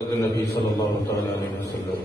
النبی صلی اللہ تعالی علیہ وسلم.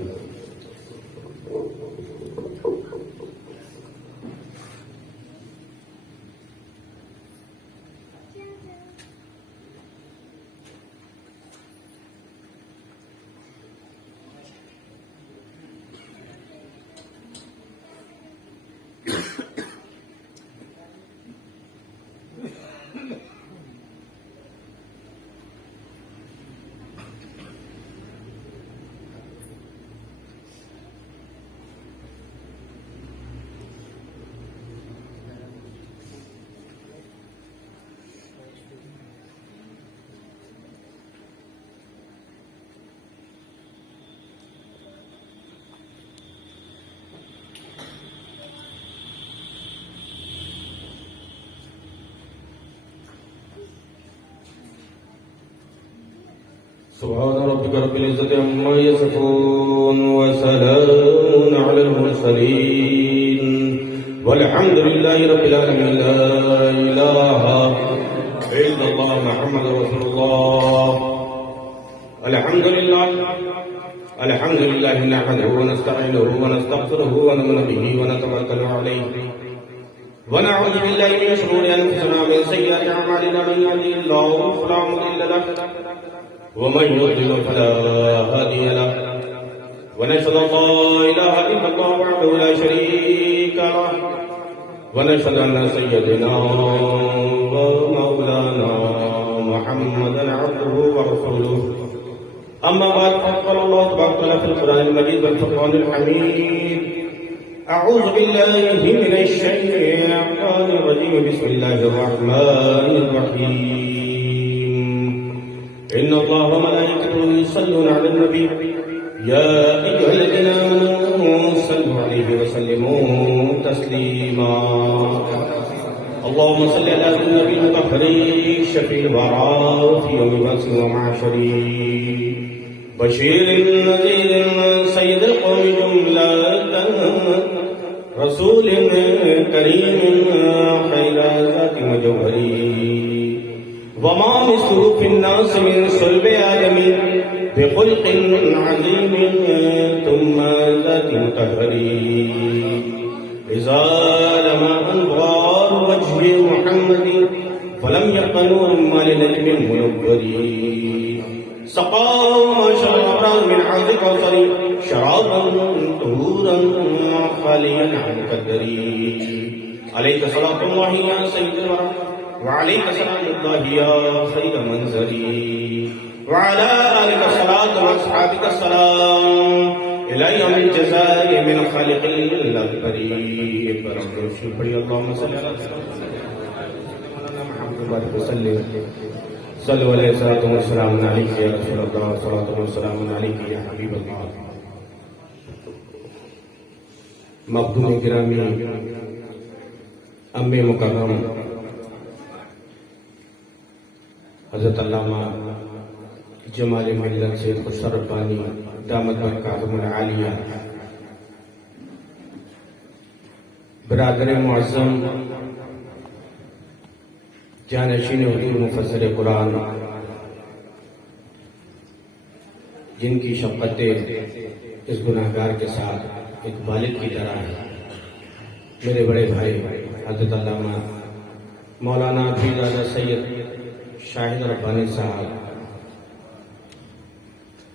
سبحان ربك رب العزة عما يصفون وسلام على المرسلين والحمد لله رب العالمين. لا إله إلا الله محمد رسول الله. الحمد لله نحمده ونستعينه ونستغفره ونؤمن به ونتوكل عليه ونعوذ بالله من شرور أنفسنا ومن سيئات أعمالنا. من يهده الله فلا مضل له ومن يضلل فلا هادي له. ونشهد أن لا إله إلا الله وحده لا شريك له ونشهد أن سيدنا ومولانا محمدا عبده ورسوله. أما بعد فقال الله تبارك وتعالى في القرآن المجيد والفرقان الحميد: أعوذ بالله من الشيطان الرجيم. بسم الله الرحمن الرحيم. إن الله وملائكته يصلون على النبي يا أيها الذين آمنوا صلوا عليه وسلموا تسليما. اللهم صل على النبي المطهر شفيع الورى في يوم بأس ومعشر بشير نذير سيد القوم جملة رسول كريم خير ذات مجوهري وما مثله في الناس من صلب آدم بخلق عظيم ثم ذات مطهري. إذا لما أنوار وجه محمد فلم يبق نور ما لنجم منوري. سقاه ما شاء الأبرار من حوض الكوثر شرابا طهورا خاليا عن كدري. عليك صلاة الله يا سيد الورى وعليك سلام الله يا خير منزلي وعلى آلك الصلاة وأصحابك السلام إلى يوم الجزاء من خالق الأكبر. برب الشكر اللهم صل على محمد وسلم. صلوا عليه الصلاة والسلام عليك يا رسول الله صلاة والسلام عليك يا حبيب الله. مخدوم گرامی ام مکرم حضرت علامہ جمال ملت سے خسر ربانی دامت برکاتہم العالیہ، برادر معظم جانشین حضور مفسر قرآن، جن کی شفقتیں اس گناہگار کے ساتھ ایک والد کی طرح ہے، میرے بڑے بھائی حضرت علامہ مولانا حفیظ سید شاہد ربانی صاحب،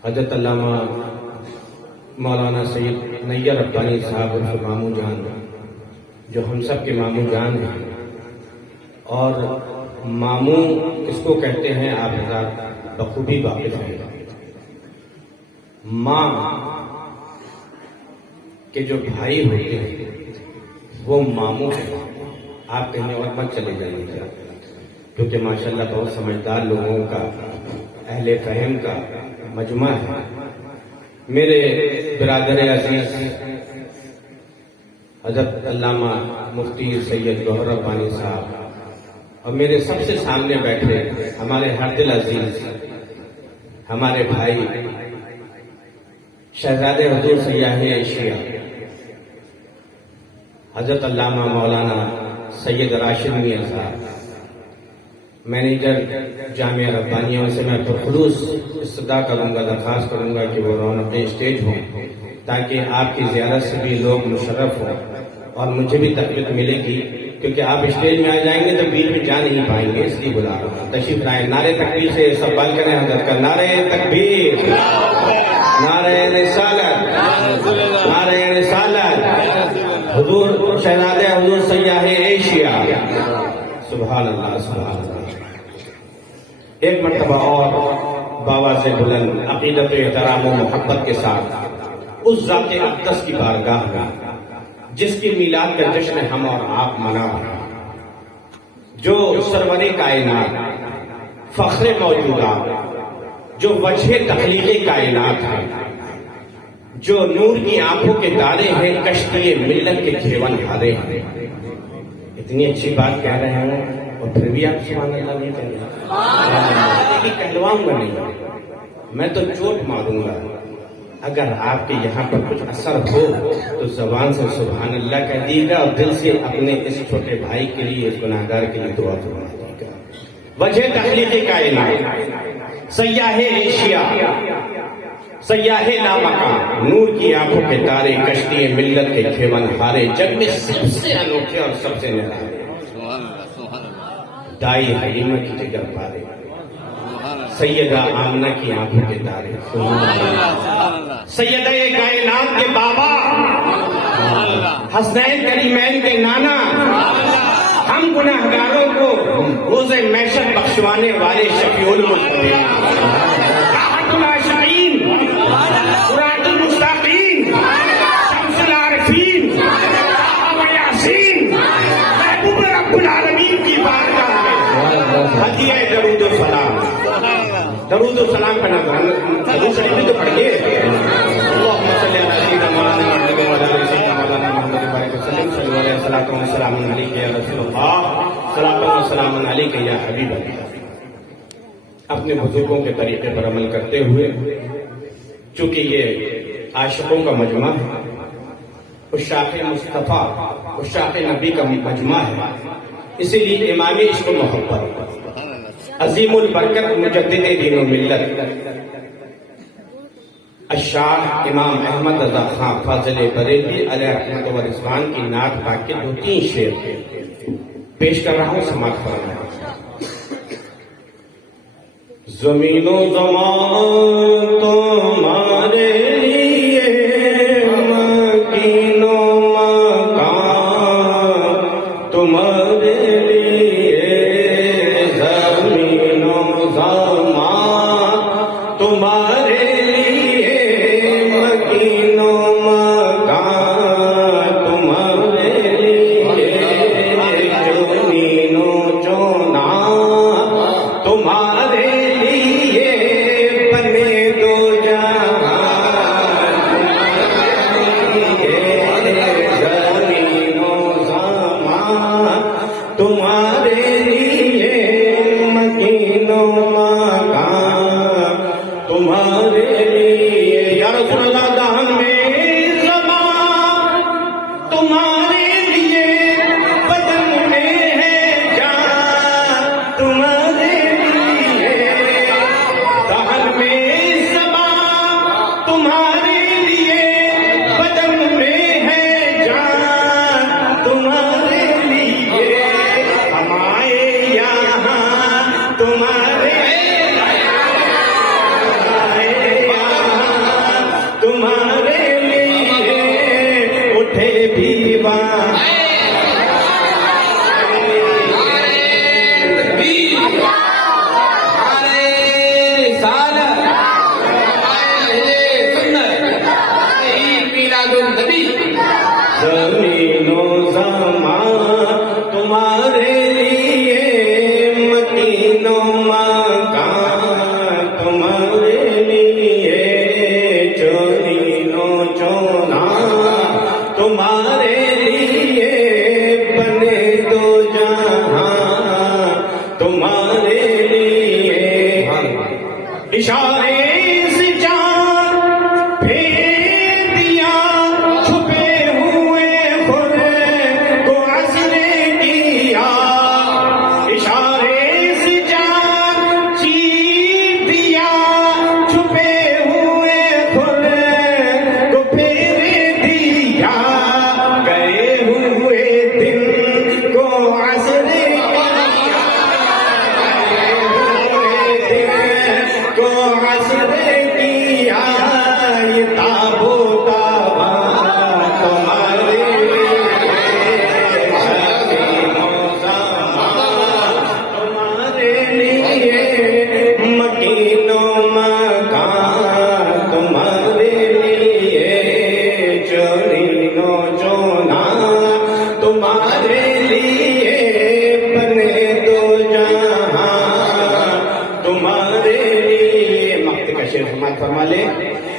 حضرت علامہ مولانا سید نیہ ربانی صاحب عرف ماموں جان، جو ہم سب کے ماموں جان ہیں. اور ماموں اس کو کہتے ہیں آپ حضرات بخوبی واقف ہیں. ماں کے جو بھائی ہوتے ہیں وہ ماموں ہیں. آپ کہیں اور مت چلے جائیں گے، کیونکہ ماشاءاللہ بہت سمجھدار لوگوں کا، اہل فہم کا مجمع ہے. میرے برادر عزیز حضرت علامہ مفتی سید گوہر ربانی صاحب، اور میرے سب سے سامنے بیٹھے ہمارے ہر دل عزیز ہمارے بھائی شہزادے حضور سیاح ایشیا حضرت علامہ مولانا سید راشد میاں صاحب، مینیجر جامعہ ربانیہ سے میں خلوص استدعا کروں گا، درخواست کروں گا کہ وہ رونق اسٹیج ہوں تاکہ آپ کی زیارت سے بھی لوگ مشرف ہوں اور مجھے بھی تکلیف ملے گی، کیونکہ آپ اسٹیج میں آ جائیں گے تو بیچ میں جا نہیں پائیں گے، اس لیے بلا رہا ہوں۔ تشریف لائیں، نعرے تکبیر سے سب بل کریں حضرت کا نعرے تکبیر، نعرے رسالت، نعرے رسالت، حضور شہزادہ حضور سیاح ایشیا، سبحان اللہ سبحان اللہ۔ ایک مرتبہ اور بابا سے بلند عقیدت و احترام و محبت کے ساتھ اس ذات اقدس کی بارگاہ میں جس کی میلاد کا جشن ہم اور آپ منا رہے ہیں، جو سرور کائنات، فخر موجودات، جو وجہ تخلیق کائنات ہے، جو نور کی آنکھوں کے تارے ہیں، کشتی ملت کے کھیون ہارے ہیں، اتنی اچھی بات کہہ رہے ہیں اور پھر بھی آپ سبحان اللہ نہیں کہہ رہے، کہلواؤں گا نہیں، میں تو چوٹ ماروں گا۔ اگر آپ کے یہاں پر کچھ اثر ہو تو زبان سے سبحان اللہ کہہ دیے گا اور دل سے اپنے اس چھوٹے بھائی کے لیے، اس گناہگار کے لیے دعا فرما دیے گا۔ وجہ تخلیق کائنات، سیاح ایشیا، سیاح لامکان، نور کی آنکھوں کے تارے، کشتی ملت کے کھیون ہارے، جگ میں سب سے انوکھے اور سب سے نرالے، دائی حلیمہ کی جگہ پارے، سیدہ آمنہ کی آنکھوں کے تارے، سیدہ کائنات کے بابا، حسنین کریمین کے نانا، ہم گناہگاروں کو روز محشر بخشوانے والے شفیع المذنبین، راحت العاشقین، قرۃ المشتاقین، شمس العارفین، طه و یاسین، محبوب رب العالمین کی بارگاہ میں ہدیہ درود و سلام، درود و سلام کا نظر حضور شریف بھی تو پڑھیے، اللہم صلی علی سیدنا مولانا محمد و علی سیدنا مولانا محمد بارک وسلم، صلی اللہ علیہ وسلم، السلام علیکم یا رسول اللہ، صلاۃ و سلام علیکم یا حبیب اللہ۔ اپنے بزرگوں کے طریقے پر عمل کرتے ہوئے، چونکہ یہ عاشقوں کا مجمع ہے، عشاق مصطفیٰ، عشاق نبی کا مجمع ہے، اسی لیے امام عشق و محبت، عظیم البرکت، مجدد دین و ملت، الشاہ امام احمد رضا خان فاضل بریلوی علیہ رحمت و رضوان کی نعت پاک کے 2-3 شعر پیش کر رہا ہوں، سماعت فرمائیں۔ زمین و زمان تمہارے لیے، مکین و مکان تمہارے لیے، زمین و زمان تمہارے لیے، مکین و مکان تمہارے لیے، زمین و جونا تمہارے لیے، بنے دو جہاں زمین و زمان تمہارے لیے، مکین و مکان تمہارے لیے، یا رسول اللہ دہن میں زبان تمہارے لیے، بدن میں ہے جان تمہارے لیے، دہن میں زبان تمہارے لیے، بدن میں ہے جان تمہارے لیے، ہم آئے یہاں تمہارے، آئے یہاں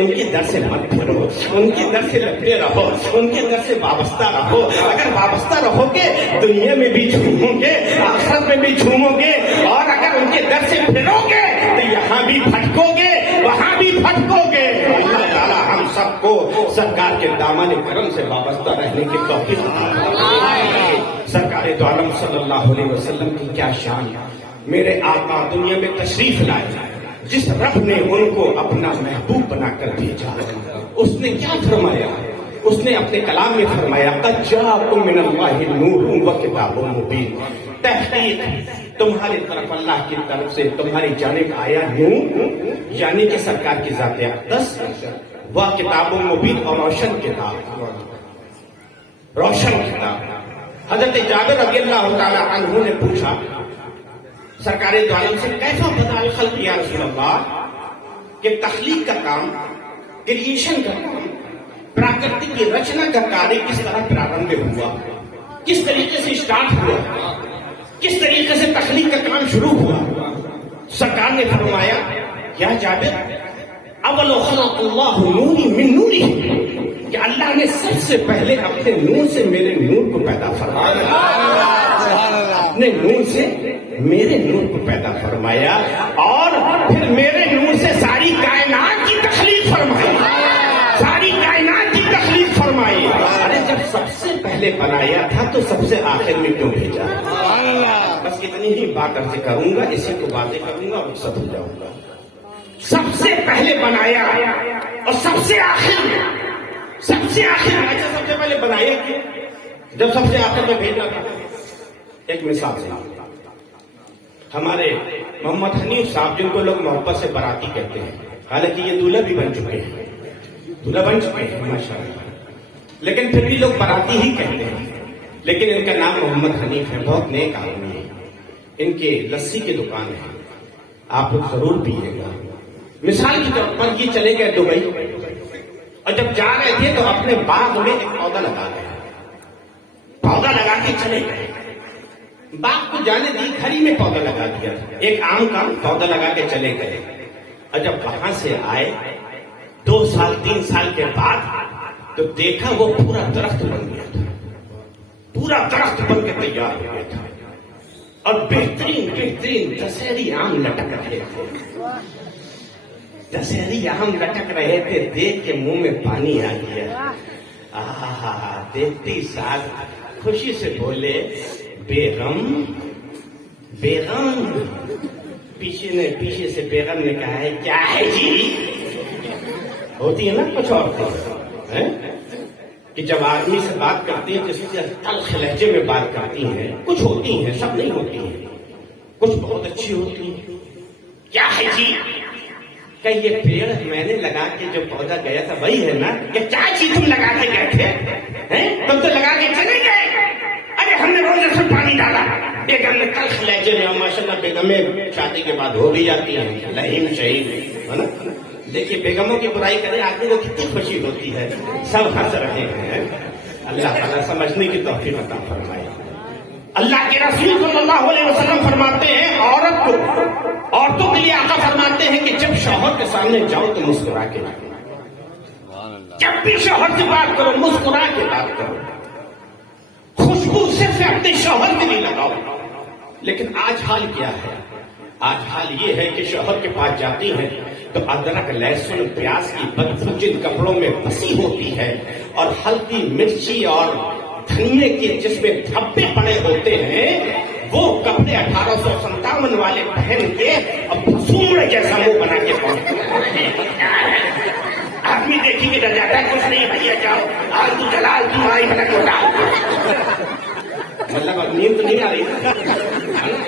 ان کے در سے مت پھرو، ان کے در سے لپٹے رہو، ان کے در سے وابستہ رہو. اگر وابستہ رہو گے دنیا میں بھی جھومو گے، آخرت میں بھی جھومو گے، اور اگر ان کے در سے پھرو گے تو یہاں بھی پھٹکو گے وہاں بھی پھٹکو گے. اللہ تعالیٰ ہم سب کو سرکار کے دامن کرم سے وابستہ رہنے کی توفیق عطا فرمائے. سرکار دو عالم صلی اللہ علیہ وسلم کی کیا شان. میرے آقا دنیا میں تشریف لائے، جس رب نے ان کو اپنا محبوب بنا کر بھیجا، اس نے کیا فرمایا؟ اس نے اپنے کلام میں فرمایا قد جاءکم من اللہ نور و کتاب مبین. تحقیق تمہاری طرف اللہ کی طرف سے تمہاری جانب آیا نور، یعنی کہ سرکار کی ذات اقدس، و کتاب مبین، اور روشن کتاب. روشن کتاب. حضرت جابر رضی اللہ تعالی عنہ نے پوچھا سرکار دو عالم سے کیسا بدا الخلق یا رسول اللہ، کہ تخلیق کا کام، کریشن کا کام، پراکرتی کی رچنا کا کاریہ کس طرح پرارمبھ ہوا، کس طریقے سے اسٹارٹ ہوا، کس طریقے سے تخلیق کا کام شروع ہوا. سرکار نے فرمایا کیا جابر اول خلق اللہ نوری من نوری، کہ اللہ نے سب سے پہلے اپنے نور سے میرے نور کو پیدا فرمایا، اپنے نور سے میرے نور کو پیدا فرمایا، اور پھر میرے نور سے ساری کائنات کی تخلیق فرمائی، ساری کائنات کی تخلیق فرمائی. ارے جب سب سے پہلے بنایا تھا تو سب سے آخر میں کیوں بھیجا؟ بس اتنی ہی بات عرض کروں گا، اسی کو واضح کروں گا اور رخصت ہو جاؤں گا. سب سے پہلے بنایا اور سب سے آخر میں، سب سے آخر میں. اچھا سب سے پہلے بنایا کیوں جب سب سے آخر میں بھیجا تھا؟ ایک مثال سے، ہمارے محمد حنیف صاحب جن کو لوگ محبت سے باراتی کہتے ہیں، حالانکہ یہ دولہا بھی بن چکے ہیں، دولہا بن چکے ہیں ماشاءاللہ، لیکن پھر بھی لوگ باراتی ہی کہتے ہیں. لیکن ان کا نام محمد حنیف ہے، بہت نیک آدمی ہے. ان کے لسی کی دکان ہے، آپ لوگ ضرور پیئے گا. مثال کے طور پر یہ چلے گئے دبئی، اور جب جا رہے تھے تو اپنے باغ میں ایک پودا لگا گئے، پودا لگا کے چلے گئے. باغ کو جانے دی، گھڑی میں پودا لگا دیا، ایک آم کا پودا لگا کے چلے گئے. اور جب وہاں سے آئے 2 سال 3 سال کے بعد تو دیکھا وہ پورا درخت بن گیا تھا، پورا درخت بن کے تیار ہو گیا تھا، اور بہترین بہترین دسہری آم لٹک رہے تھے. دسہری آم لٹک رہے تھے، دیکھ کے منہ میں پانی آ گیا. دیکھتی ساتھ خوشی سے بولے بیگم بیگم. پیچھے سے بیگم نے کہا ہے کیا ہے جی؟ ہوتی ہے نا کچھ عورتیں کہ جب آدمی سے بات کرتی ہیں جس سے تلخ لہجے میں بات کرتی ہیں، کچھ ہوتی ہیں، سب نہیں ہوتی ہیں، کچھ بہت اچھی ہوتی ہیں. کیا ہے جی؟ کہ یہ پیڑ میں نے لگا کے جو پودا گیا تھا وہی ہے نا؟ کہ کیا چیز تم لگا کے گئے تھے؟ تم تو لگا کے چلے گئے. ارے ہم نے روز اس میں پانی ڈالا. بیگم نے تلخ لہجے میں، ماشاءاللہ بیگمیں شادی کے بعد ہو بھی جاتی ہیں لہیم شہید ہے نا. دیکھیے بیگموں کی برائی کرے آدمی کو کتنی خوشی ہوتی ہے، سب ہنس رہے ہیں. اللہ تعالیٰ سمجھنے کی توفیق عطا فرمائے. اللہ کے رسول صلی اللہ علیہ وسلم فرماتے ہیں عورتوں کے لیے آقا فرماتے ہیں کہ جب شوہر کے سامنے جاؤ تو مسکرا کے جاؤ. جب بھی شوہر سے بات کرو مسکرا کے بات کرو. خوشبو صرف اپنے شوہر کے لیے لگاؤ. لیکن آج حال کیا ہے؟ آج حال یہ ہے کہ شوہر کے پاس جاتی ہیں تو ادرک لہسن پیاز کی بدبو جن کپڑوں میں پسی ہوتی ہے، اور ہلدی مرچی اور دھنیے کے جس میں دھبے پڑے ہوتے ہیں، وہ کپڑے 1857 والے پہن کے اب بھسوڑے جیسا منہ بنا کے پہنچتے ہیں. آدمی دیکھیں گے جاتا کچھ نہیں بھیا جاؤ آج تو جلال تمہاری بنا کے مطلب اب نیند نہیں آ رہی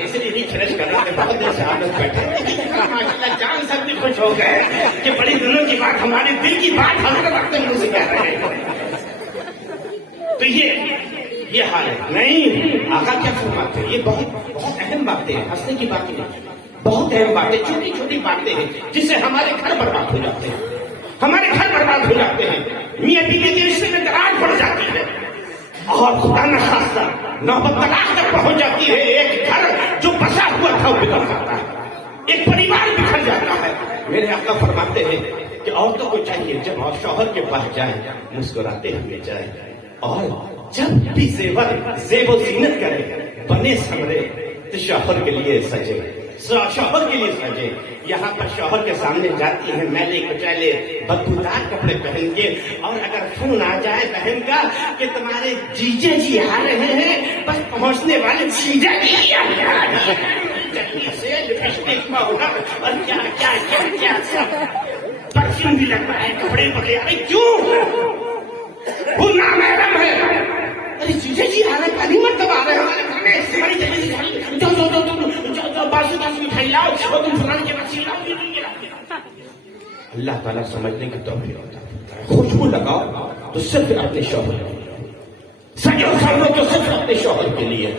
اس لیے نہیں فرش کر رہا. بہت دیر سے عادت بیٹھے ماشاءاللہ جان سب بھی خوش ہو گئے کہ بڑی دنوں کی بات، ہمارے دل کی بات حضرت اپنے منہ سے کہہ رہے ہیں. تو یہ حال ہے. نہیں آقا کیا فرماتے ہیں؟ یہ بہت اہم باتیں ہیں، ہنسنے کی باتیں نہیں، بہت اہم باتیں، چھوٹی چھوٹی باتیں ہیں جس سے ہمارے گھر برباد ہو جاتے ہیں، ہمارے گھر برباد ہو جاتے ہیں. میاں بیوی کے رشتے میں دراڑ پڑ جاتی ہے، اور خدا نخواستہ نوبت طلاق تک پہنچ جاتی ہے. ایک گھر جو بسا ہوا تھا وہ بگڑ جاتا ہے، ایک پریوار بکھر جاتا ہے. میرے آقا فرماتے ہیں کہ عورتوں کو چاہیے جب شوہر کے پاس جائیں مسکراتے ہوئے جائیں، اور جب بھی زیب و زینت کرے بنے سمرے تو شوہر کے لیے سجے، شوہر کے لیے سجے۔ یہاں پر شوہر کے سامنے جاتی ہیں میلے کچیلے بدبودار کپڑے پہن کے، اور اگر فون آ جائے بہن کا کہ تمہارے جیجے جی آ رہے ہیں، بس پہنچنے والے جیجا جی آ رہے ہیں، اور کیا کیا کیا کیا سب پرفیوم بھی لگتا ہے، کپڑے پڑے، ارے کیوں؟ وہ نامحرم ہے۔ ارے جیجا جی آ رہے ہیں، پہلی مرتبہ آ رہے ہیں ہمارے گھر میں، جاؤ باسو مٹھائی لاؤ، اور تم فلانے کے بچے لاؤ۔ اللہ تعالیٰ سمجھنے کی توفیق ہوتا ہے۔ خوشبو لگاؤ تو صرف اپنے شوہر کے لیے، سجو سجو تو صرف اپنے شوہر کے لیے۔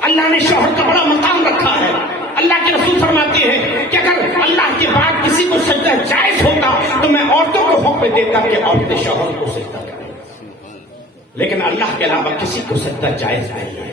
اللہ نے شوہر کا بڑا مقام رکھا ہے۔ اللہ کے رسول فرماتے ہیں کہ اگر اللہ کے بعد کسی کو سجدہ جائز ہوتا تو میں عورتوں کو حکم دیتا کہ عورتیں شوہر کو سجدہ کریں، لیکن اللہ کے علاوہ کسی کو سجدہ جائز نہیں ہے۔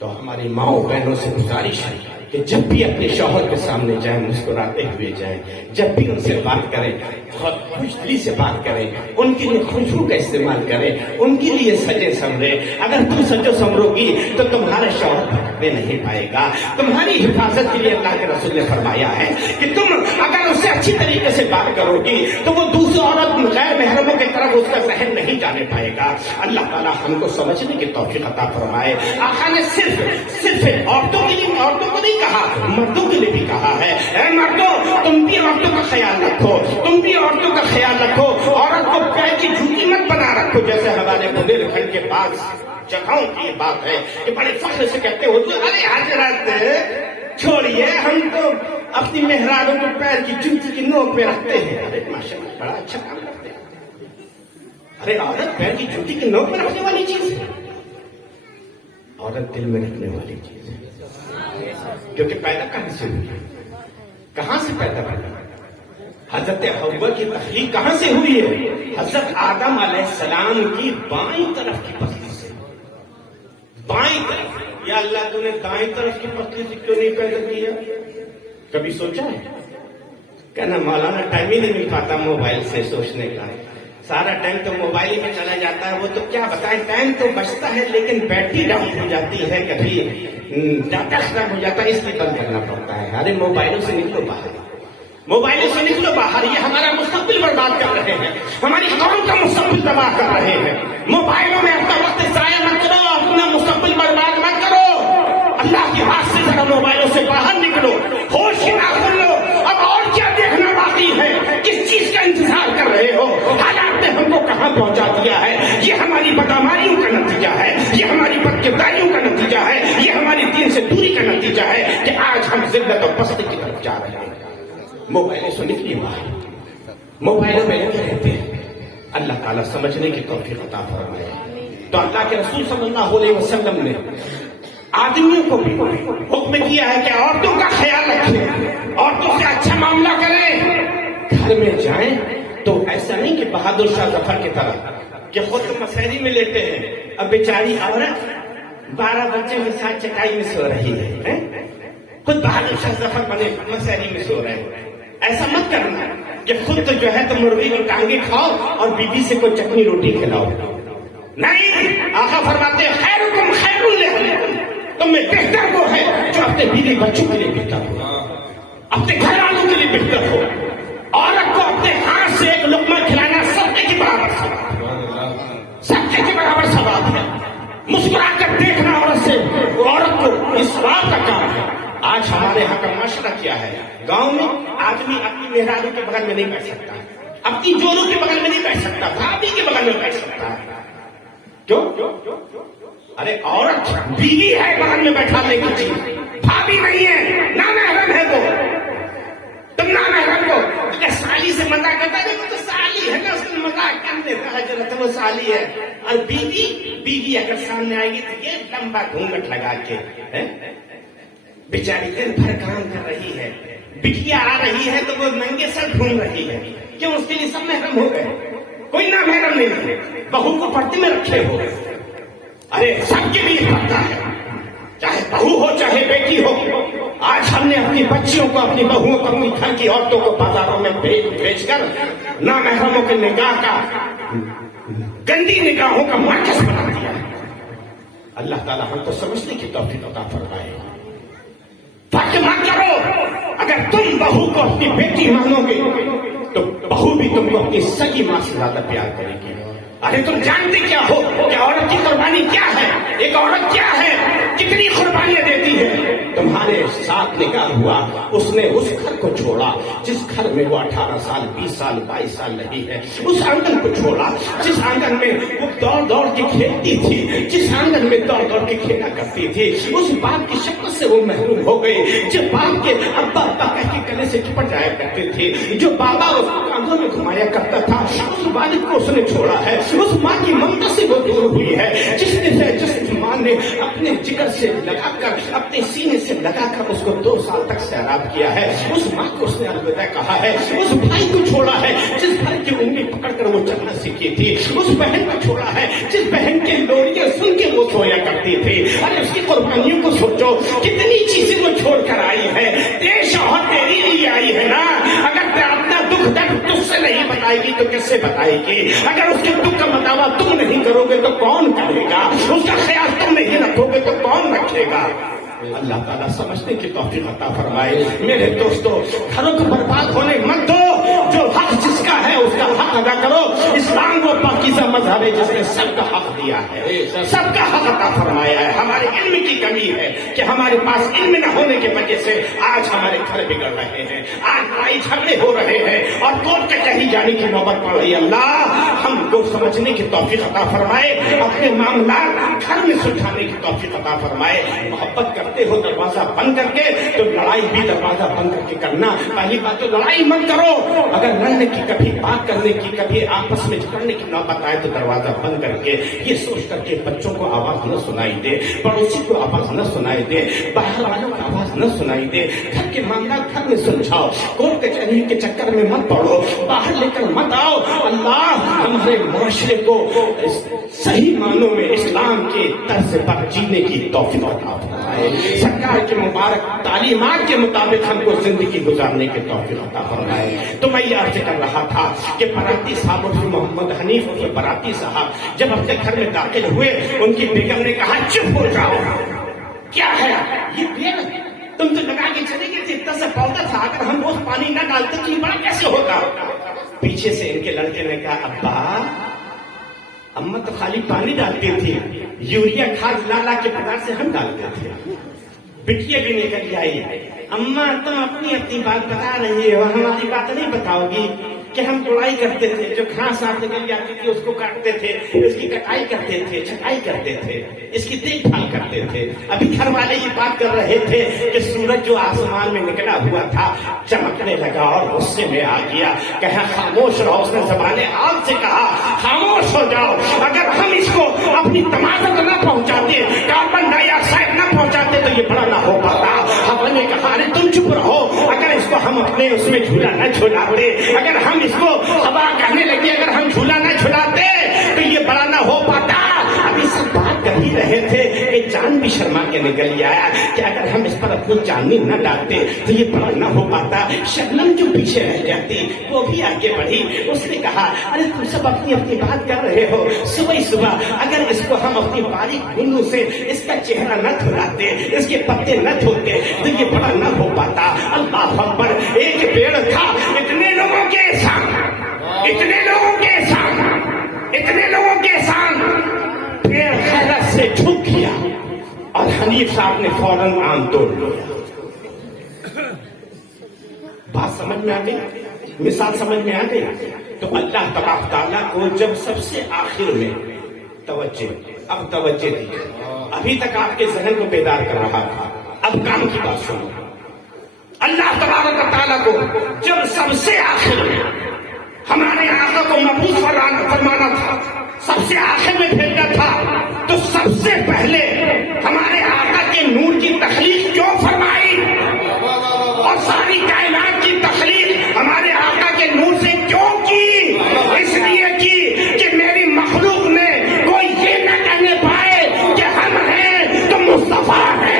تو ہماری ماؤں بہنوں سے گزارش ہے کہ جب بھی اپنے شوہر کے سامنے جائیں مسکراتے ہوئے جائیں، جب بھی ان سے بات کریں خوش دلی سے بات کریں، ان کے لیے خوشبو کا استعمال کریں، ان کے لیے سجے سمرے۔ اگر تم سجو سمرو گی تو تمہارا شوہر بھٹکنے نہیں پائے گا۔ تمہاری حفاظت کے لیے اللہ کے رسول نے فرمایا ہے کہ تم اگر اس سے اچھی طریقے سے بات کرو گی تو وہ دوسری عورت غیر محرموں کی طرف اس کا ذہن نہیں جانے پائے گا۔ اللہ تعالیٰ ہم کو سمجھنے کی توفیق عطا فرمائے۔ آقا نے صرف عورتوں کے لیے، عورتوں کو نہیں کہا، مردوں کے لیے بھی کہا ہے، اے مردوں تم بھی عورتوں کا خیال رکھو، تم بھی عورتوں کا خیال رکھو، عورت کو پیر کی جوتی مت بنا رکھو۔ جیسے ہمارے بندیل کھنڈ کے بعض جگہوں کی یہ بات ہے کہ بڑے فخر سے کہتے ہو تو ارے حضرت چھوڑیے، ہم تو اپنی مہرانوں کو پیر کی جوتی کی نوک پہ رکھتے ہیں۔ ارے ماشاءاللہ بڑا اچھا کام کرتے ہیں۔ ارے عورت پیر کی جوتی کی نوک پہ رکھنے والی چیز ہے، عورت دل میں رکھنے والی چیز ہے، کیونکہ پیدا کہاں سے ہوئی؟ کہاں سے پیدا ہوئی؟ حضرت حوا کی تخلیق کہاں سے ہوئی ہے؟ حضرت آدم علیہ السلام کی بائیں طرف کی پسلی سے۔ بائیں طرف، یا اللہ تو نے دائیں طرف کی پسلی سے کیوں نہیں پیدا کیا؟ کبھی سوچا ہے؟ کہنا مولانا ٹائم ہی نہیں پاتا موبائل سے سوچنے کا، سارا ٹائم تو موبائل میں چلا جاتا ہے۔ وہ تو کیا بتائیں، ٹائم تو بچتا ہے لیکن بیٹری ڈاؤن ہو جاتی ہے، کبھی ڈاٹا ختم ہو جاتا ہے، اس لیے بند کرنا پڑتا ہے۔ ارے موبائلوں سے نکلو باہر، موبائلوں سے نکلو باہر، یہ ہمارا مستقبل برباد کر رہے ہیں، ہماری قوم کا مستقبل تباہ کر رہے ہیں۔ موبائلوں میں اپنا وقت ضائع مت کرو، اپنا مستقبل برباد مت کرو۔ اللہ کے ہاتھ سے ذرا موبائلوں سے باہر نکلو، ہوش کی ناخن لو۔ اب اور کیا دیکھنا باقی ہے؟ کس چیز کا انتظار کر رہے ہو؟ حالات نے ہم کو کہاں پہنچا دیا ہے؟ یہ ہماری بدعمالیوں کا نتیجہ ہے، یہ ہماری بدکرداریوں کا نتیجہ ہے، یہ ہماری دین سے دوری کا نتیجہ ہے کہ آج ہم ذلت اور پستی کی طرف جا رہے ہیں۔ موبائلوں سے نکلیے باہر، موبائلوں میں لگے رہتے ہیں۔ اللہ تعالیٰ سمجھنے کی توفیق عطا فرمائے۔ تو اللہ کے رسول صلی اللہ علیہ وسلم نے آدمیوں کو بھی حکم دیا ہے کہ عورتوں کا خیال رکھیں، عورتوں سے اچھا معاملہ کریں۔ گھر میں جائیں تو ایسا نہیں کہ بہادر شاہ ظفر کی طرح کہ خود مسحری میں لیتے ہیں، اب بیچاری عورت 12 بچے کے ساتھ چٹائی میں سو رہی ہے، خود بہادر شاہ ظفر بنے مسحری میں سو رہے ہیں۔ ایسا مت کرنا کہ خود تو جو ہے تم مرغی اور ٹانگے کھاؤ اور بیوی سے کوئی چٹنی روٹی کھلاؤ۔ نہیں، آقا فرماتے ہیں خیرکم خیر لأہلکم، تم میں بہتر وہ ہے جو اپنے بیوی بچوں کے لیے بہتر ہو، اپنے گھر والوں کے لیے بہتر ہو۔ عورت کو اپنے ہاتھ سے ایک لقمہ کھلانا صدقے کے برابر ثواب، صدقے کے برابر ثواب ہے۔ مسکرا کر دیکھنا عورت سے، عورت کو اس ثواب کا کام ہے۔ آج ہمارے یہاں کا معاشرہ کیا ہے؟ گاؤں میں آدمی اپنی مہرانوں کے بغل میں نہیں بیٹھ سکتا، اپنی جوڑوں کے بغل میں نہیں بیٹھ سکتا، بھابھی کے بغل میں بیٹھ سکتا ہے۔ کیوں؟ ارے عورت بیوی ہے بغل میں بیٹھانے کی چیز، بھابھی نہیں ہے، نامحرم ہے وہ۔ تم نامحرم کو سالی سے مزاق کرتا ہے، وہ تو سالی ہے نا، اس کو مزاق کر دیتا ہے جو وہ سالی ہے۔ اور بیوی اگر سامنے آئے گی تو یہ لمبا گھونگھٹ لگا کے بیچاری دن بھر کام کر رہی ہے، بٹیا آ رہی ہے تو وہ ننگے سر گھوم رہی ہے، کیوں؟ اس کے لیے سب محرم ہو گئے، کوئی نہ محرم نہیں ہے۔ بہو کو پردے میں رکھے ہو، ارے سب کے لیے پردہ ہے، چاہے بہو ہو چاہے بیٹی ہو. آج ہم نے اپنی بچیوں کو اپنی بہوؤں کو اپنی گھر کی عورتوں کو بازاروں میں بیچ کر نامحرموں کے نگاہ کا گندی نگاہوں کا مرکز بنا دیا. اللہ تعالیٰ ہم کو سمجھنے کی توفیق عطا فرمائے. فرق مت کرو. اگر تم بہو کو اپنی بیٹی مانو گے تو بہو بھی تم کو اپنی سگی ماں سے زیادہ پیار کرے گی. ارے تم جانتے کیا ہو کہ عورت کی قربانی کیا ہے؟ ایک عورت کیا ہے، کتنی قربانیاں دیتی ہے. تمہارے ساتھ نکاح ہوا، اس نے اس گھر کو چھوڑا جس گھر میں وہ 18 سال 20 سال 22 سال رہی ہے. اس آنگن کو چھوڑا جس آنگن میں وہ دوڑ دوڑ کے کھیلتی تھی، جس آنگن میں دوڑ دوڑ کے کھیلا کرتی تھی. اس باپ کی شکل سے وہ محروم ہو گئی جو باپ کے ابا کہہ کے گلے سے چپٹ جایا کرتے تھے، جو بابا اس کو کاندھوں میں گھمایا کرتا تھا. اس والد کو اس نے چھوڑا ہے. اس ماں کی ممتا سے وہ دور ہوئی ہے جس ماں نے اپنے جگر سے لگا کر اپنے سینے سے لگا کر اس کو 2 سال تک سیراب کیا ہے. اس ماں کو اس نے الوداع کہا ہے. اس بھائی کو چھوڑا ہے جس بھائی کی انگلی پکڑ کر وہ چلنا سیکھی تھی. اس بہن کو چھوڑا ہے جس بہن کے لوریاں سن کے وہ سویا کرتی تھی. ارے اس کی قربانیوں کو سوچو، کتنی چیزیں وہ چھوڑ کر آئی ہے. شوہر تیری لیے آئی ہے نا. اگر اپنا دکھ درد تجھ سے نہیں بتائے گی تو کس سے بتائے گی؟ اگر اس کے دکھ کا مداوع تم نہیں کرو گے تو کون کرے گا؟ اس کا خیال تم نہیں رکھو گے تو کون رکھے گا؟ اللہ تعالیٰ سمجھنے کی توفیق عطا فرمائے. میرے دوستو، گھروں کو برباد ہونے مت دو. جو حق جس کا ہے اس کا حق ادا کرو. اسلام وہ پاکیزہ مذہب ہے جس نے سب کا حق دیا ہے، سب کا حق عطا فرمایا ہے. ہمارے علم کی کمی ہے کہ ہمارے پاس علم نہ ہونے کی وجہ سے آج ہمارے گھر بگڑ رہے ہیں، آج لڑائی جھگڑے ہو رہے ہیں اور کورٹ کچہری جانے کی نوبت پڑ رہی ہے. اللہ ہم کو سمجھنے کی توفیق عطا فرمائے، اپنے معاملات گھر میں سلجھانے کی توفیق عطا فرمائے. محبت کرتے ہو دروازہ بند کر کے تو لڑائی بھی دروازہ بند کر کے کرنا. پہلی بات تو لڑائی مت کرو. اگر لڑنے کی کبھی بات کرنے کی کبھی آپس میں جھگڑنے کی نوبت آئے تو دروازہ بند کر کے یہ سوچ کر کے بچوں کو آواز نہ سنائی دے، پڑوسی کو آواز نہ سنائی دے، باہر والوں کو آواز نہ سنائی دے. گھر کے معاملات گھر میں سلجھاؤ. کورٹ کچہری کے چکر میں مت پڑو، باہر لے کر مت آؤ. اللہ ہمارے معاشرے کو صحیح معنوں میں اسلام کے طرز پر جینے کی توفیق عطا فرمائے. سرکار کے مبارک تعلیمات کے مطابق ہم کو زندگی گزارنے کے توفیق عطا فرمائے. تو میں یہ عرض کر رہا تھا کہ باراتی صاحب اور محمد حنیف کے باراتی صاحب جب اپنے گھر میں داخل ہوئے، ان کی بیگم نے کہا چپ ہو جاؤ. کیا ہے یہ پیڑ تم تو لگا کے چلے گئے تھے، اتنا سا پودا تھا، اگر ہم روز پانی نہ ڈالتے تو یہ بڑا کیسے ہوتا؟ پیچھے سے ان کے لڑکے نے کہا ابا اماں تو خالی پانی ڈالتی تھی، یوریا کھاد لا کے بازار سے ہم ڈالتے تھے. بٹیا بھی نکل آئی. اماں تم اپنی بات بتا رہی ہو، ہماری بات نہیں بتاؤ گی کہ ہم توڑائی کرتے تھے، جو گھاس آپ نکل جاتی تھی اس کو کاٹتے تھے، اس کی کٹائی کرتے تھے، چھٹائی کرتے تھے، اس کی دیکھ بھال کرتے تھے. ابھی گھر والے یہ بات کر رہے تھے کہ سورج جو آسمان میں نکلا ہوا تھا چمکنے لگا اور غصے میں آ گیا. کہا خاموش رہو. اس نے زبان حال سے کہا خاموش ہو جاؤ. اگر ہم اس کو اپنی تمازت نہ پہنچاتے، کاربن ڈائی آکسائڈ نہ پہنچاتے تو یہ بڑا نہ ہو پاتا. ہوا نے کہا ارے تم چپ رہو. اگر اس کو ہم اپنے اس میں جھولا نہ جھولاتے، اگر ہم اس کو ہوا کہنے لگے اگر ہم جھولا نہ جھولاتے تو یہ بڑا نہ ہو پاتا. ابھی سب بات کر ہی رہے تھے کہ جان بھی شرما کے نکل آیا کہ اگر ہم اس پر اپنی جانی نہ ڈالتے تو یہ بڑا نہ ہو پاتا. شبنم جو پیچھے رہ جاتی وہ بھی آگے بڑھی. اس نے کہا ارے تم سب اپنی بات کر رہے ہو، صبح اگر اس کو ہم اپنی باریک گنوں سے اس کا چہرہ نہ دھلاتے، اس کے پتے نہ دھوتے تو یہ بڑا نہ ہو پاتا. اللہ اکبر. ایک پیڑ تھا اتنے لوگوں کے پیڑ حیرت سے جھک گیا اور حنیف صاحب نے فوراً آم توڑ لیا. بات سمجھ میں آ گئی، مثال سمجھ میں آ گئی. تو اللہ تبارک تعالیٰ کو جب سب سے آخر میں توجہ دی، ابھی تک آپ کے ذہن کو بیدار کر رہا تھا، اب کام کی بات سنو. اللہ تبارک تعالیٰ کو جب سب سے آخر میں ہمارے آقا کو مبعوث فرمانا تھا، سب سے آخر میں بھیجنا تھا، تو سب سے پہلے ہمارے آقا کے نور کی تخلیق کیوں فرمائی اور ساری کائنات کی تخلیق ہمارے آقا کے نور سے کیوں کی؟ اس لیے کی کہ میری مخلوق میں کوئی یہ نہ کہنے پائے کہ ہم ہیں تو مصطفیٰ ہیں.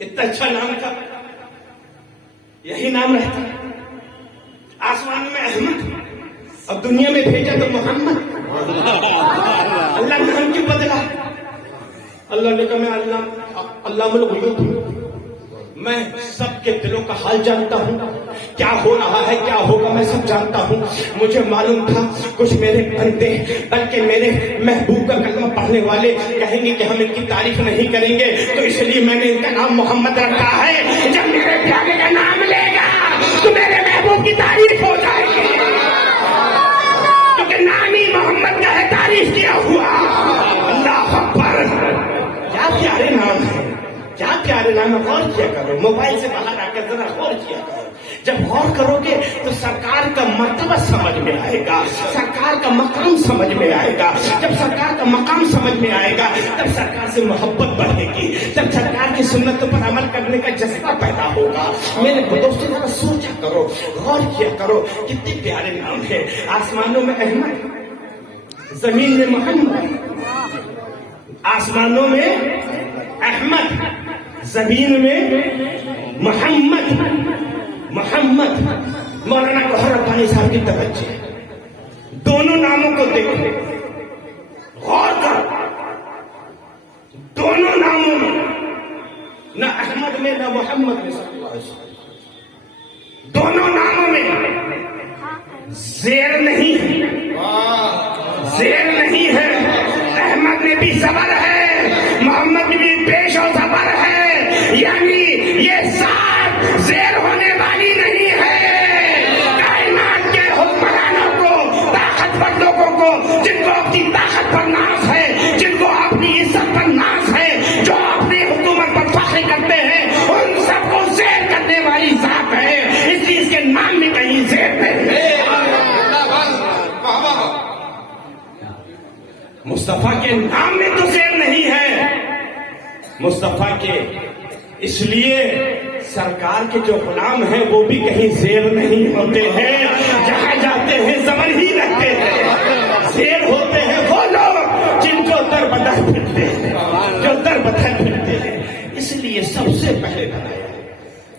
اتنا اچھا نام تھا، یہی نام رہتا. آسمان میں احمد اور دنیا میں بھیجا تو محمد. اللہ نام کیوں بدلا؟ اللہ نے کہا میں اللہ الغیوب ہوں، میں سب کے دلوں کا حال جانتا ہوں، کیا ہو رہا ہے کیا ہوگا میں سب جانتا ہوں. مجھے معلوم تھا کچھ میرے بندے بلکہ میرے محبوب کا کلمہ پڑھنے والے کہیں گے کہ ہم ان کی تعریف نہیں کریں گے، تو اس لیے میں نے ان کا نام محمد رکھا ہے. جب میرے پیارے کا نام لے گا تو میرے محبوب کی تعریف ہو جائے گی، کیونکہ نام ہی محمد کا ہے تعریف کیا ہوا. اللہ اکبر، کیا پیارے نام ہے، کیا پیارے نام ہے. غور کیا کرو، موبائل سے باہر آ کر ذرا غور کیا کرو. جب غور کرو گے تو سرکار کا مرتبہ سمجھ میں آئے گا، سرکار کا مقام سمجھ میں آئے گا. جب سرکار کا مقام سمجھ میں آئے گا تب سرکار سے محبت بڑھے گی، جب سرکار کی سنتوں پر عمل کرنے کا جذبہ پیدا ہوگا. میرے دوستوں ذرا سوچا کرو، غور کیا کرو، کتنے پیارے نام ہیں. آسمانوں میں احمد، زمین میں محمد. آسمانوں میں احمد، زمین میں محمد. محمد مولانا گوہر ربانی صاحب کی توجہ، دونوں ناموں کو دیکھو، غور کرو. دونوں ناموں میں نہ احمد میں نہ محمد میں صلی اللہ علیہ وسلم، دونوں ناموں میں زیر نہیں ہے، زیر نہیں ہے. احمد میں بھی زبر ہے، محمد میں بھی پیش و زبر ہے، یعنی یہ ساتھ زیر ہونے والی نہیں ہے. کائنات کے حکمرانوں کو، طاقتور لوگوں کو، جن کو اپنی طاقت پر ناز ہے، جن کو اپنی عزت پر ناز ہے، جو اپنی حکومت پر فخر کرتے ہیں، ان سب کو زیر کرنے والی ذات ہے. اس لیے اس کے نام میں کہیں زیر نہیں ہے. مصطفیٰ کے نام میں تو زیر نہیں ہے. مصطفیٰ کے اس لیے سرکار کے جو غلام ہیں وہ بھی کہیں زیر نہیں ہوتے ہیں، جہاں جاتے ہیں زبر ہی رکھتے ہیں. زیر ہوتے ہیں وہ لوگ جن کو در بدر پھرتے ہیں، جو در بدر پھرتے ہیں. اس لیے سب سے پہلے بنایا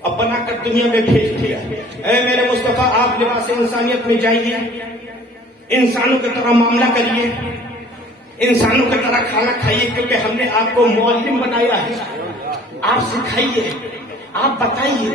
اور بنا کر دنیا میں بھیج دیا. اے میرے مصطفیٰ، آپ لباس انسانیت میں جائیے، انسانوں کی طرح معاملہ کریے، انسانوں کی طرح کھانا کھائیے، کیونکہ ہم نے آپ کو معلم بنایا ہے. آپ سکھائیے، آپ بتائیے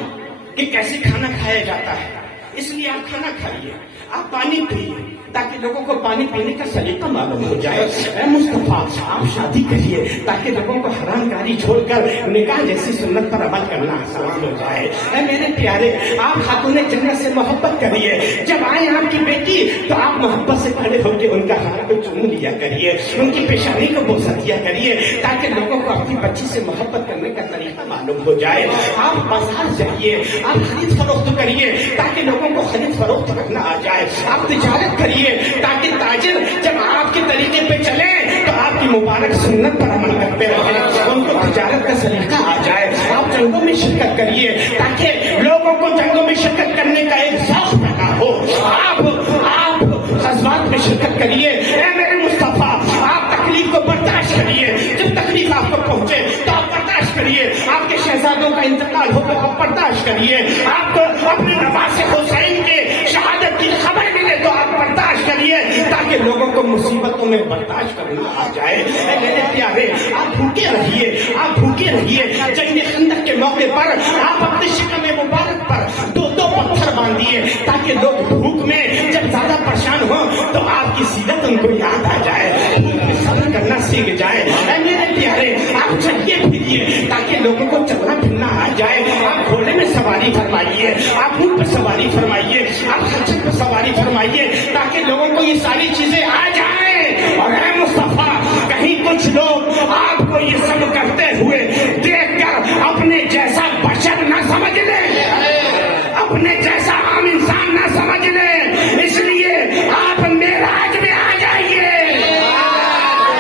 کہ کیسے کھانا کھایا جاتا ہے. اس لیے آپ کھانا کھائیے، آپ پانی پیئے تاکہ لوگوں کو پانی پینے کا سلیقہ معلوم ہو جائے. اے مصطفیٰ، آپ شادی کریے تاکہ لوگوں کو حرام کاری چھوڑ کر نکاح جیسی سنت پر عمل کرنا آسان ہو جائے. اے میرے پیارے، آپ خاتون جنت سے محبت کریے. جب آئے آپ کی بیٹی تو آپ محبت سے کھڑے ہو کے ان کا ہاتھ کو چوم لیا کریے، ان کی پیشانی کو بوسہ دیا کریے تاکہ لوگوں کو اپنی بچی سے محبت کرنے کا طریقہ معلوم ہو جائے. آپ بازار جائیے، آپ خرید فروخت کریے تاکہ لوگوں کو خرید فروخت کرنا آ جائے. آپ تجارت کریے تاکہ تاجر جب آپ کے طریقے پہ چلے تو آپ کی مبارک سنت پر عمل کرتے رہیں، ان کو تجارت کا سلیقہ آ جائے. آپ جنگوں میں شرکت کریے تاکہ لوگوں کو جنگوں میں شرکت کرنے کا ایک ذوق پیدا ہو. آپ غزوات میں شرکت کریے. اے میرے مصطفیٰ، آپ تکلیف کو برداشت کریے. جب تکلیف آپ کو پہنچے تو آپ برداشت کریے. آپ کے شہزادوں کا انتقال ہو تو آپ برداشت کریے. آپ کو اپنے نواز حسین کے شہادت کی خبر ملے تو آپ برداشت کریے تاکہ لوگوں کو مصیبتوں میں برداشت کرنا آ جائے. اے میرے پیارے، آپ بھوکے رہیے، آپ بھوکے رہیے. جنگ خندق کے موقع پر آپ اپنے شکم مبارک پر دو پتھر باندھیے تاکہ لوگ بھوک میں جب زیادہ پریشان ہوں تو آپ کی سیرت ان کو یاد آ جائے، صبر کرنا سیکھ جائے. اے میرے پیارے، آپ چلیے پھریے تاکہ لوگوں کو چلنا پھرنا آ جائے. آپ گھوڑے میں سواری فرمائیے، آپ اونٹ پہ سواری فرمائیے، آپ خچر پہ سواری فرمائیے تاکہ لوگوں کو یہ ساری چیزیں آ جائیں. اور اے مصطفیٰ، کہیں کچھ لوگ آپ کو یہ سب کرتے ہوئے دیکھ کر اپنے جیسا بشر نہ سمجھ لیں، اپنے جیسا عام انسان نہ سمجھ لیں. اس لیے آپ معراج میں آ جائیے،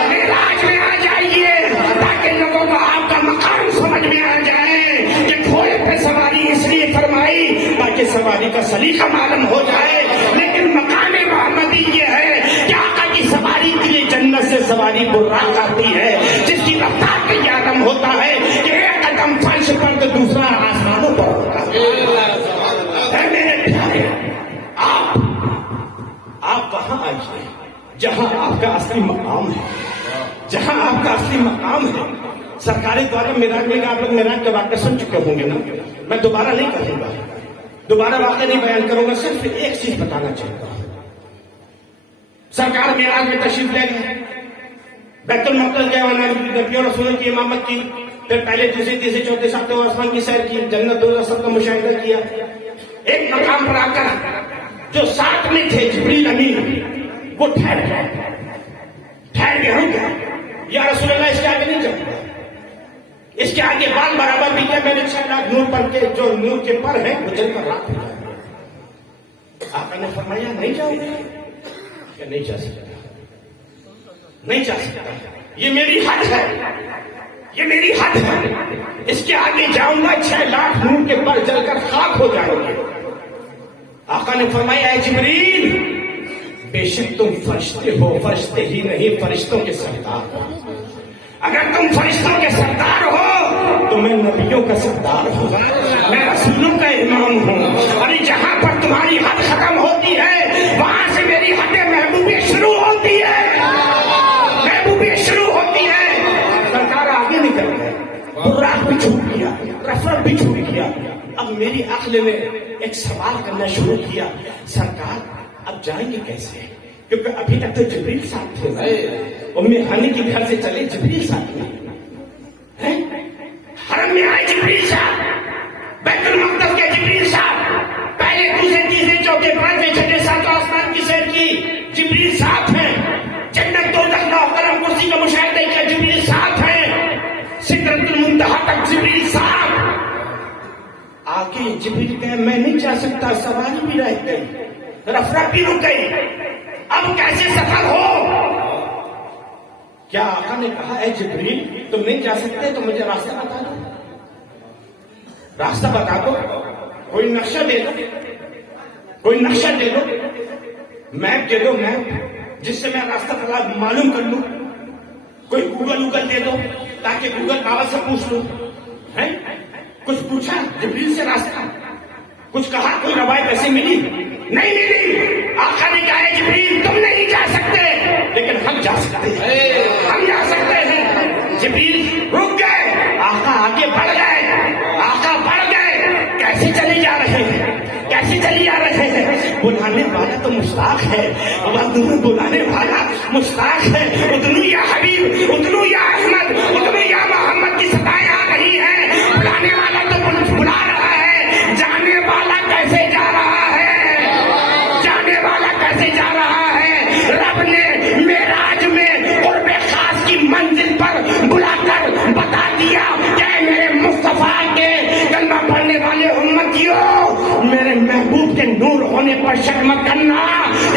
معراج میں آ جائیے تاکہ لوگوں کو آپ کا مقام سمجھ میں آ جائے کہ گھوڑے پہ سواری اس لیے فرمائی تاکہ سواری کا سلیقہ معلوم ہو جائے. لیکن مقام محمدی یہ ہے کہ آقا کی سواری کے لیے جنت سے سواری براق آتی ہے، جس کی رفتار پہ یہ عالم ہوتا ہے کہ ایک قدم فرش پر جہاں آپ کا اصلی مقام ہے، جہاں آپ کا اصلی مقام ہے. سرکار دوارا معراج میں آپ لوگ معراج کا واقعہ سن چکے ہوں گے نا، میں دوبارہ نہیں کہوں گا، دوبارہ واقعہ نہیں بیان کروں گا، صرف ایک چیز بتانا چاہتا ہوں. سرکار معراج میں تشریف لے گئے، بیت المقدس گئے، وہاں نبیوں رسولوں کی امامت کی، پھر پہلے دوسرے تیسرے چوتھے ساتویں آسمان کی سیر کی، جنت دوزخ سب کا مشاہدہ کیا. ایک مقام پر آ کر جو ساتھ میں تھے جبریل امین وہ ٹھہر گئے رک گئے. یا رسول اللہ اس کے آگے نہیں جاؤں، اس کے آگے بال برابر بھی کیا، میں نے 6 لاکھ نور پر کے جو نور کے پر ہیں وہ جل کر راکھ ہو جائے. آقا نے فرمایا نہیں جاؤ گے؟ کہ نہیں جا سکتا، نہیں جا سکتا، یہ میری حد ہے، یہ میری حد ہے، اس کے آگے جاؤں گا 6 لاکھ نور کے پر جل کر خاک ہو جاؤ گے. آقا نے فرمایا اے جبریل بے شک تم فرشتے ہو، فرشتے ہی نہیں فرشتوں کے سردار ہو. اگر تم فرشتوں کے سردار ہو تو میں نبیوں کا سردار ہوں، میں رسولوں کا امام ہوں، اور جہاں پر تمہاری حد ختم ہوتی ہے وہاں سے میری حد محبوبی شروع ہوتی ہے، محبوبی شروع ہوتی ہے. سرکار آگے نکل گئے، براق بھی چھوٹ گیا، رفرت بھی چھوٹ گیا. اب میری عقل میں ایک سوال کرنا شروع کیا، سرکار اب جائیں گے کیسے؟ کیونکہ ابھی تک تو جبریل ساتھ تھے، ام ہانی کے گھر سے چلے جبریل ساتھ میں، حرم میں آئے جبریل صاحب، بیت المقدس کے جبریل صاحب، پہلے دوسرے تیسرے چوتھے پانچویں چھٹے ساتویں آسمان کی سیر کی، جبریل ساتھ ہیں. جنت دوزخ لوح قلم کرسی کا مشاہدہ کیا، جبریل ساتھ ہیں. سدرۃ المنتہا تک جبریل ساتھ. آگے جبریل کہے میں نہیں جا سکتا، سواری بھی رہ گئی، رفرت بھی رک گئی، اب کیسے سفر ہو؟ کیا آقا نے کہا اے جبریل تم نہیں جا سکتے تو مجھے راستہ بتا دو، راستہ بتا دو، کوئی نقشہ دے دو، کوئی نقشہ دے دو، میپ دے دو، میپ جس سے میں راستہ معلوم کر لوں، کوئی گوگل دے دو تاکہ گوگل بابا سے پوچھ لوں. کچھ پوچھا جبریل سے راستہ، کچھ کہا، کوئی روایت ایسی ملی؟ نہیں ملی. آقا نے کہا ہے جبریل تم نہیں جا سکتے لیکن ہم جا سکتے ہیں، ہم جا سکتے ہیں. جبریل رک گئے، آقا آگے بڑھ گئے، آقا بڑھ گئے. کیسے چلے جا رہے ہیں، کیسے چلے جا رہے ہیں؟ بلانے والا تو مشتاق ہے، بلانے والا مشتاق ہے. ادنو یا حبیب، ادنو یا احمد، ادنو یا محمد کی صدائیں آ رہی ہیں. بلانے والا تو بلا رہا ہے، جانے والا کیسے جا رہا ہے، جانے والا کیسے جا رہا ہے؟ رب نے معراج میں قرب خاص کی منزل پر بلا کر بتا دیا کہ میرے مصطفیٰ کے کلمہ پڑھنے والے امتیوں، میرے محبوب کے نور ہونے پر شک مت کرنا،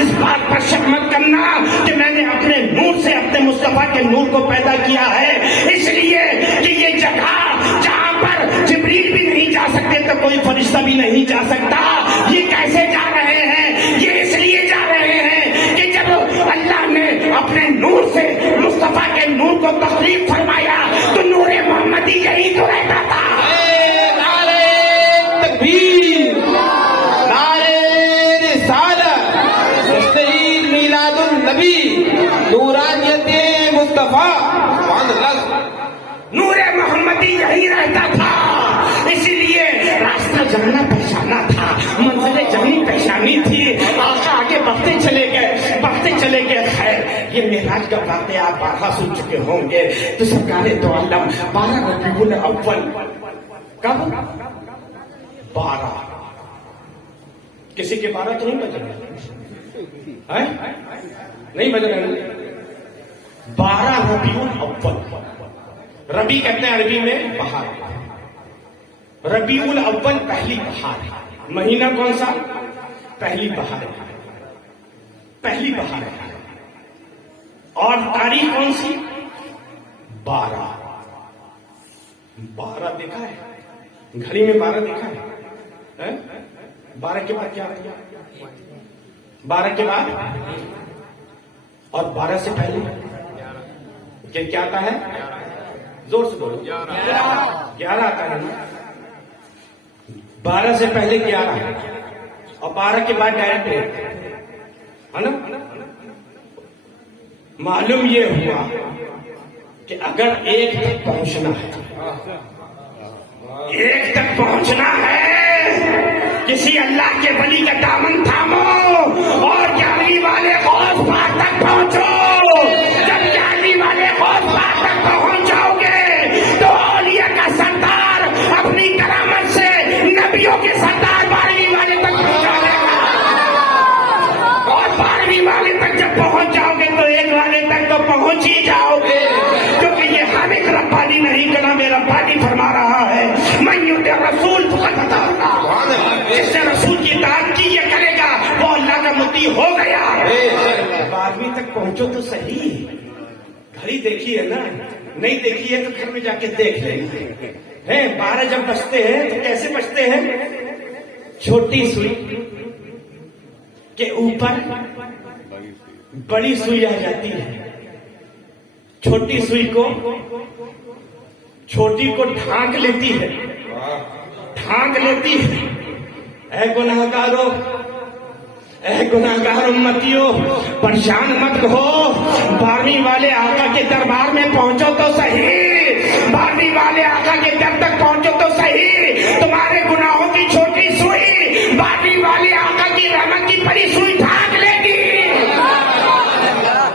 اس بات پر شک مت کرنا کہ میں نے اپنے نور سے اپنے مصطفیٰ کے نور کو پیدا کیا ہے. اس لیے کہ یہ جگہ جہاں پر جبریل بھی نہیں جا سکتے تو کوئی فرشتہ بھی نہیں جا سکتا. یہ کیسے جا رہے ہیں؟ یہ اس لیے جا رہے ہیں کہ جب اللہ نے اپنے نور سے مصطفیٰ کے نور کو تخلیق فرمایا تو نور محمدی یہی تو رہتا تھا. نور محمدی یہی رہتا تھا. اسی لیے راستہ جانا پہچانا تھا، منزل جانی پہچانی تھی. آقا آگے بڑھتے چلے گئے، بڑھتے چلے گئے. خیر یہ معراج کا واقعہ آپ 12 سن چکے ہوں گے. تو سرکار دو عالم 12 ربیع الاول، کب 12؟ کسی کے 12 تو نہیں بج رہے، نہیں بج رہے. 12 ربیع الاول، ربیع کہتے ہیں عربی میں بہار، ربیع الاول پہلی بہار. مہینہ کون سا؟ پہلی بہار، پہلی بہار. اور تاریخ کون سی؟ 12. 12 دیکھا ہے گھڑی میں؟ 12 دیکھا ہے؟ 12 کے بعد کیا آتا ہے؟ 12 کے بعد اور 12 سے پہلے کیا آتا ہے؟ زور سے بولو. 11 آتا ہے. 12 سے پہلے 11 اور 12 کے بعد ڈائریکٹ ہے نا. معلوم یہ ہوا کہ اگر ایک تک پہنچنا ہے، ایک تک پہنچنا ہے، کسی اللہ کے ولی کا دامن تھامو اور جالی والے غوث پاک تک پہنچو۔ جب جالی والے غوث پاک تک پہنچ جاؤ گے تو اولیاء کا سردار اپنی کرامت سے نبیوں کے سردار 12ویں والے تک پہنچا دے گا، اور 12ویں والے تک جب پہنچ جاؤ گے تو 1 والے تک تو پہنچ ہی جاؤ گے، کیونکہ یہ خالق ربانی نہیں، کلام ربانی فرما رہا ہے من یطع رسول فقد اطاع اللہ، جس نے رسول کی اطاعت کی یہ کرے گا وہ اللہ کا مطیع ہو گیا۔ 12ویں تک پہنچو تو صحیح، گھڑی دیکھی ہے نا، نہیں دیکھی ہے تو گھر میں جا کے دیکھ لیں۔ 12 جب بجتے ہیں تو کیسے بجتے ہیں؟ چھوٹی سوئی کے اوپر بڑی سوئی آ جاتی ہے، چھوٹی سوئی کو چھوٹی کو ڈھانک لیتی ہے، ڈھانک لیتی ہے۔ اے گناہگارو، اے گناہگار امتیوں، پریشان مت ہو، 12ویں والے آقا کے دربار میں پہنچو تو صحیح، 12ویں والے آقا کے در تک پہنچو تو صحیح، تمہارے گناہوں کی چھوٹی سوئی 12ویں والے آقا کی رحمت کی بڑی سوئی ڈھانک لے گی،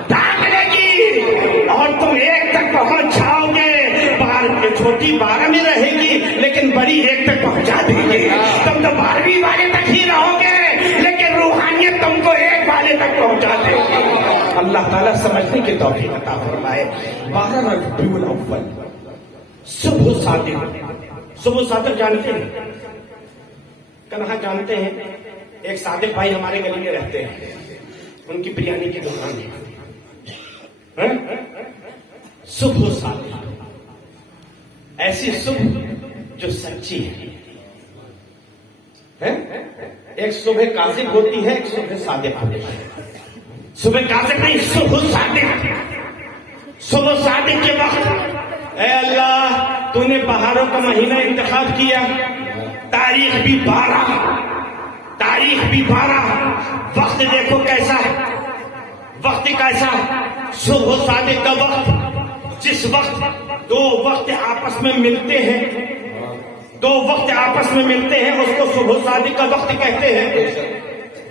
ڈھانک لے گی، اور تم 1 تک پہنچ جاؤ گے۔ چھوٹی 12 میں رہے گی لیکن بڑی 1 تک پہنچا دے گی، تم تو 12ویں والے تک ہی رہو گے لیکن روحانیت تم کو 1 والے تک پہنچا دے گی۔ اللہ تعالیٰ سمجھنے کی توفیق عطا فرمائے۔ 12 ربیع الاول، صبح صادق، صبح صادق جانتے ہیں؟ کہاں جانتے ہیں؟ ایک صادق بھائی ہمارے گلی میں رہتے ہیں، ان کی بریانی کی دکان ہے۔ صبح صادق، ایسی صبح جو سچی ہے۔ ایک صبح کاذب ہوتی ہے، ایک صبح صادق ہوتی ہے۔ صبح کاذب نہیں، صبح صادق۔ صبح صادق کے وقت اے اللہ تو نے بہاروں کا مہینہ انتخاب کیا، تاریخ بھی 12، تاریخ بھی 12، وقت دیکھو کیسا ہے، وقت کیسا، صبح صادق کا وقت، جس وقت 2 وقت آپس میں ملتے ہیں، 2 وقت آپس میں ملتے ہیں، اس کو صبح صادق کا وقت کہتے ہیں۔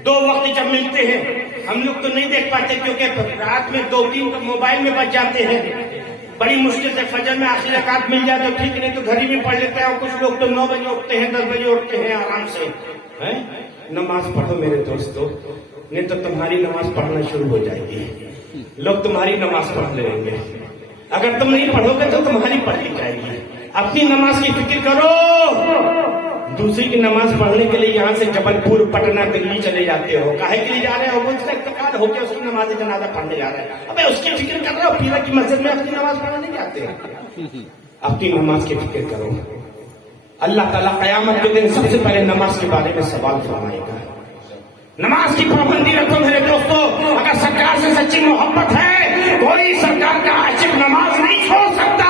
2 وقت جب ملتے ہیں، ہم لوگ تو نہیں دیکھ پاتے کیونکہ رات میں 2-3 موبائل میں بچ جاتے ہیں، بڑی مشکل سے فجر میں آخری رکعت مل جائے تو ٹھیک، نہیں تو گھر ہی میں پڑھ لیتے ہیں، اور کچھ لوگ تو 9 بجے اٹھتے ہیں، 10 بجے اٹھتے ہیں آرام سے۔ نماز پڑھو میرے دوستو، نہیں تو تمہاری نماز پڑھنا شروع ہو جائے گی، لوگ تمہاری نماز پڑھ لیں گے، اگر تم نہیں پڑھو گے تو تمہاری پڑھ لی جائے گی۔ اپنی نماز کی فکر کرو، دوسری کی نماز پڑھنے کے لیے یہاں سے جبل پور، پٹنہ، دلی چلے جاتے ہو، کاہے کے لیے جا رہے ہو؟ وہ اس کا انتقال ہو کے اس کی نماز جنازہ پڑھنے جا رہے ہیں، ابے اس کی فکر کر رہے ہو، پیرا کی مسجد میں اپنی نماز پڑھنے نہیں جاتے، اپنی نماز کی فکر کرو۔ اللہ تعالیٰ قیامت کے دن سب سے پہلے نماز کے بارے میں سوال فرمائے گا۔ نماز کی پابندی رکھو میرے دوستو، اگر سرکار سے سچی محبت ہے، کوئی سرکار کا عاشق نماز نہیں چھوڑ سکتا،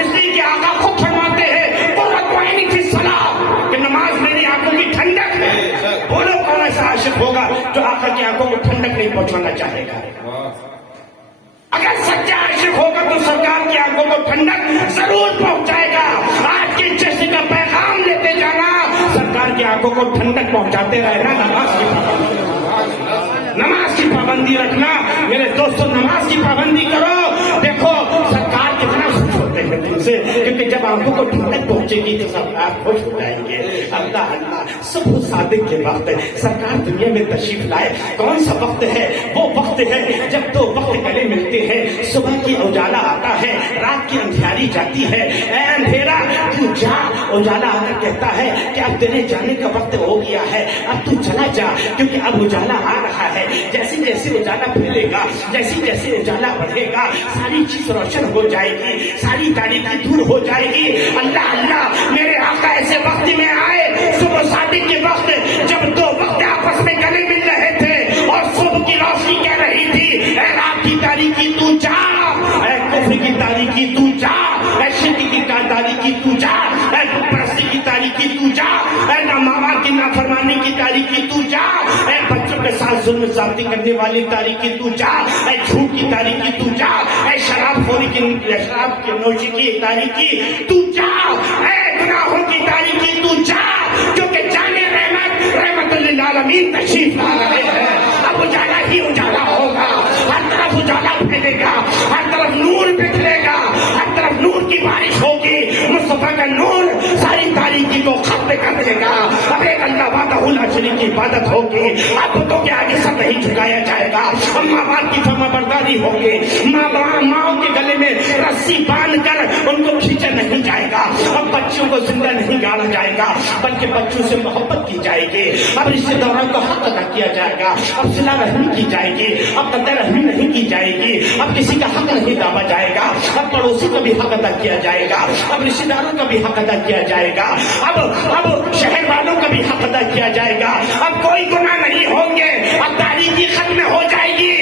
اس لیے کہ آقا خود فرماتے ہیں قرۃ عینی فی الصلاۃ، کہ نماز میری آنکھوں کی ٹھنڈک ہے۔ بولو کون ایسا عاشق ہوگا جو آقا کی آنکھوں کو ٹھنڈک نہیں پہنچانا چاہے گا؟ اگر سچا عاشق ہوگا تو سرکار کی آنکھوں کو ٹھنڈک ضرور پہنچائے گا۔ آج کے جشن کا پیغام لیتے جانا، سرکار کی آنکھوں کو ٹھنڈک پہنچاتے رہنا، نماز کی پابندی رکھنا۔ میرے دوستو نماز کی پابندی کرو، دیکھو سرکار کتنا خوش ہوتے ہیں تم سے، کیونکہ جب آنکھوں کو ٹھنڈک پہنچے گی تو سرکار خوش ہو جائیں گے۔ اللہ اللہ، صبح صادق کے وقت سرکار دنیا میں تشریف لائے، کون سا وقت ہے؟ وہ وقت ہے جب 2 وقت گلے ملتے ہیں، صبح کی اجالا آتا ہے، رات کی اندھیاری جاتی ہے۔ اے اندھیرا تو جا، اجالا آ کر کہتا ہے کہ اب تیرے جانے کا وقت ہو گیا ہے، اب تو چلا جا، کیونکہ اب اجالا آ رہا ہے۔ جیسے جیسے اجالا پھیلے گا، جیسے جیسے اجالا بڑھے گا، ساری چیز روشن ہو جائے گی، ساری تاریکی دور ہو جائے گی۔ اللہ اللہ، میرے آقا ایسے وقت میں آئے، صبح صادق کے وقت، جب 2 وقت آپس میں گلے مل رہے تھے اور صبح کی روشنی کہہ رہی تھی اے رات کی تاریکی تو جا، اے کفر کی تاریکی تو جا، اے شرک کی تاریکی تو جا، اے پرستی کی تاریکی تو جا، اے ماما کی نافرمانی کی تاریکی تو جا، اے بچوں بچوں کے ساتھ ظلم زیادتی کرنے والی تاریخی تو جا، اے جھوٹ کی تاریخی تو جا، اے شراب کی نوشی کی تاریخی تو جا، اے گناہوں کی تاریخی تو جا، کیونکہ جانے رحمت للعالمین تشریف لا رہے ہیں۔ اب اجالا ہی اجالا ہوگا، ہر طرف اجالا پھیلے گا، ہر طرف نور بکھرے گا، ہر طرف نور کی بارش ہوگی، مصطفیٰ کا نور ساری تاریکی کو ختم کر دے گا۔ اب ایک اللہ وحدہ لا شریک کی عبادت ہوگی، اب بتوں کے آگے سب نہیں جھکایا جائے گا، ماں باپ کی فرما برداری ہوگی، ماؤں کے گلے میں رسی باندھ کر ان کو کھینچا نہیں جائے گا، اب بچوں کو زندہ نہیں گاڑا جائے گا بلکہ بچوں سے محبت کی جائے گی، اب رشتے داروں کا حق ادا کیا جائے گا، اب صلہ رحمی کی جائے گی، اب قطع رحمی نہیں کی جائے گی، اب کسی کا حق نہیں دابا جائے گا، اب پڑوسی کا بھی حق ادا کیا جائے گا، اب رشتے داروں کا بھی حق ادا کیا جائے گا، اب شہر والوں کا بھی حق ادا کیا جائے گا، اب کوئی گناہ نہیں ہوں گے، اب تاریخی ختم ہو جائے گی،